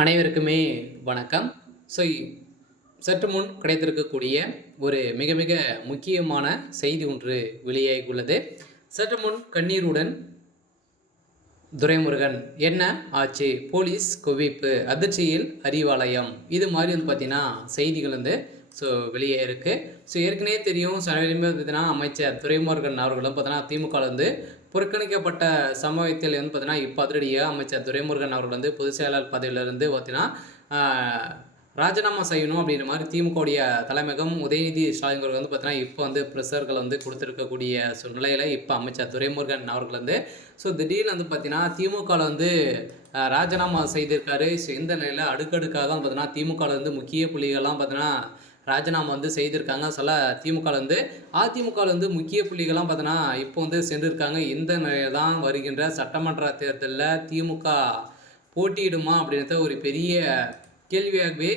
அனைவருக்குமே வணக்கம். ஸோ சற்று முன் கிடைத்திருக்கக்கூடிய ஒரு மிக மிக முக்கியமான செய்தி ஒன்று வெளியாகியுள்ளது. சற்று முன் கண்ணீருடன் துரைமுருகன் என்ன ஆச்சு, போலீஸ் குவிப்பு, அதிர்ச்சியில் அறிவாலயம், இது மாதிரி பார்த்தீங்கன்னா செய்திகள் வெளியே இருக்குது. ஏற்கனவே தெரியும், சமீபத்தில் பார்த்தீங்கன்னா அமைச்சர் துரைமுருகன் அவர்களும் பார்த்தீங்கன்னா திமுக புறக்கணிக்கப்பட்ட சமயத்தில் பார்த்தீங்கன்னா இப்போ அதிரடியாக அமைச்சர் துரைமுருகன் அவர்கள் பொதுச் செயலாளர் பதவியிலிருந்து பார்த்தீங்கன்னா ராஜினாமா செய்யணும் அப்படின்ற மாதிரி திமுகவுடைய தலைமையகம் உதயநிதி ஸ்டாலின் அவர்கள் பார்த்தீங்கன்னா இப்போ ப்ரெஷர்கள் கொடுத்துருக்கக்கூடிய சூழ்நிலையில் இப்போ அமைச்சர் துரைமுருகன் அவர்கள் திடீர்னு பார்த்தீங்கன்னா திமுகவில் ராஜினாமா செய்திருக்காரு. இந்த நிலையில் அடுக்கடுக்காக பார்த்தீங்கன்னா திமுகவில் முக்கிய புள்ளிகள்லாம் பார்த்தீங்கன்னா ராஜினாமா செய்திருக்காங்க. சில திமுகவில் அதிமுகவில் முக்கிய புள்ளிகள்லாம் பார்த்தீங்கன்னா இப்போ சென்றிருக்காங்க. இந்த நிலையில் தான் வருகின்ற சட்டமன்ற தேர்தலில் திமுக போட்டியிடுமா அப்படின்றத ஒரு பெரிய கேள்வியாகவே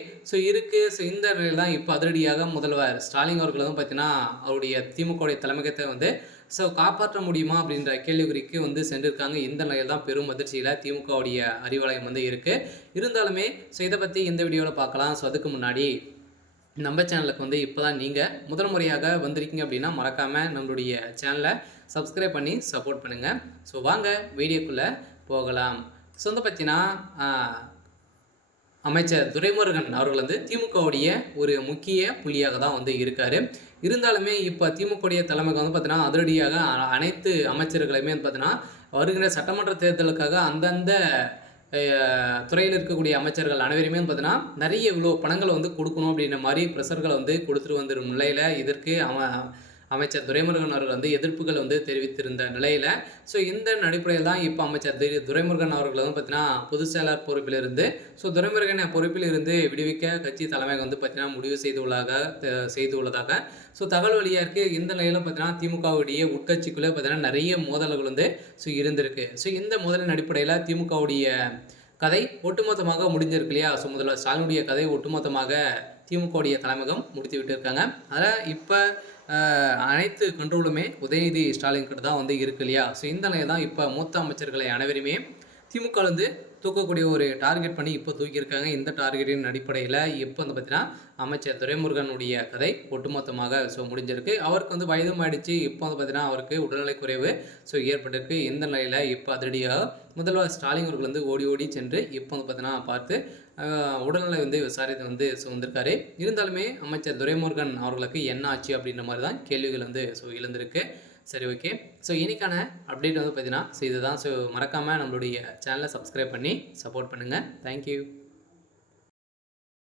இருக்குது. இந்த நிலையில் தான் இப்போ அதிரடியாக முதல்வர் ஸ்டாலின் அவர்கள் பார்த்தீங்கன்னா அவருடைய திமுகவுடைய தலைமையகத்தை காப்பாற்ற முடியுமா அப்படின்ற கேள்விக்குறிக்கு சென்றிருக்காங்க. இந்த நிலையில் தான் பெரும் அதிர்ச்சியில் திமுகவுடைய அறிவாலயம் இருக்குது. இருந்தாலுமே இதை பற்றி இந்த வீடியோவில் பார்க்கலாம். அதுக்கு முன்னாடி நம்ம சேனலுக்கு இப்போ தான் நீங்கள் முதல் முறையாக வந்திருக்கீங்க அப்படின்னா மறக்காமல் நம்மளுடைய சேனலை சப்ஸ்கிரைப் பண்ணி சப்போர்ட் பண்ணுங்கள். வாங்க வீடியோக்குள்ளே போகலாம். பார்த்தீங்கன்னா அமைச்சர் துரைமுருகன் அவர்கள் திமுகவுடைய ஒரு முக்கிய புள்ளியாக தான் இருக்கார். இருந்தாலுமே இப்போ திமுகவுடைய தலைமைக்கு பார்த்தீங்கன்னா அதிரடியாக அனைத்து அமைச்சர்களையுமே பார்த்தீங்கன்னா வருகிற சட்டமன்ற தேர்தலுக்காக அந்தந்த துறையில் இருக்கக்கூடிய அமைச்சர்கள் அனைவருமே பார்த்தீங்கன்னா நிறைய இவ்வளோ பணங்களை கொடுக்கணும் அப்படின்ற மாதிரி ப்ரெஷர்களை கொடுத்துட்டு வந்துடும் நிலையில் இதற்கு அமைச்சர் துரைமுருகன் அவர்கள் எதிர்ப்புகள் தெரிவித்திருந்த நிலையில் இந்த அடிப்படையில் தான் இப்போ அமைச்சர் துரைமுருகன் அவர்கள் பார்த்தீங்கன்னா பொதுச் செயலாளர் பொறுப்பிலிருந்து துரைமுருகன் பொறுப்பில் இருந்து விடுவிக்க கட்சி தலைமையகம் பார்த்தீங்கன்னா முடிவு செய்துள்ளதாக தகவல் வெளியாக இருக்குது. இந்த நிலையில் பார்த்தீங்கன்னா திமுகவுடைய உட்கட்சிக்குள்ளே பார்த்தீங்கன்னா நிறைய மோதல்கள் இருந்திருக்கு. இந்த மோதலின் அடிப்படையில் திமுகவுடைய கதை ஒட்டுமொத்தமாக முடிஞ்சிருக்கு இல்லையா. முதல்வர் ஸ்டாலினுடைய கதை ஒட்டுமொத்தமாக திமுகவுடைய தலைமையகம் முடித்து விட்டு இருக்காங்க. அதில் இப்போ அனைத்து கண்ட்ரோலுமே உதயநிதி ஸ்டாலின் கிட்ட தான் இருக்கு இல்லையா. இந்த நிலையில் தான் இப்போ மூத்த அமைச்சர்களை அனைவருமே திமுக தூக்கக்கூடிய ஒரு டார்கெட் பண்ணி இப்போ தூக்கியிருக்காங்க. இந்த டார்கெட்டின் அடிப்படையில் இப்போ பார்த்தீங்கன்னா அமைச்சர் துரைமுருகனுடைய கதை ஒட்டுமொத்தமாக முடிஞ்சிருக்கு. அவருக்கு வயதும் ஆயிடுச்சு. இப்போ பார்த்தீங்கன்னா அவருக்கு உடல்நலை குறைவு ஏற்பட்டிருக்கு. இந்த நிலையில் இப்போ அதிரடியாக முதல்வர் ஸ்டாலின் அவர்கள் ஓடி ஓடி சென்று இப்போ பார்த்தீங்கன்னா பார்த்து உடல்நலை விசாரித்து வந்திருக்காரு. இருந்தாலுமே அமைச்சர் துரைமுருகன் அவர்களுக்கு என்ன ஆச்சு அப்படின்ற மாதிரி தான் கேள்விகள் எழுந்திருக்கு. சரி, ஓகே. இன்னைக்கான அப்டேட் பார்த்தீங்கன்னா இதுதான். மறக்காமல் நம்மளுடைய சேனலை சப்ஸ்கிரைப் பண்ணி சப்போர்ட் பண்ணுங்கள். தேங்க்யூ.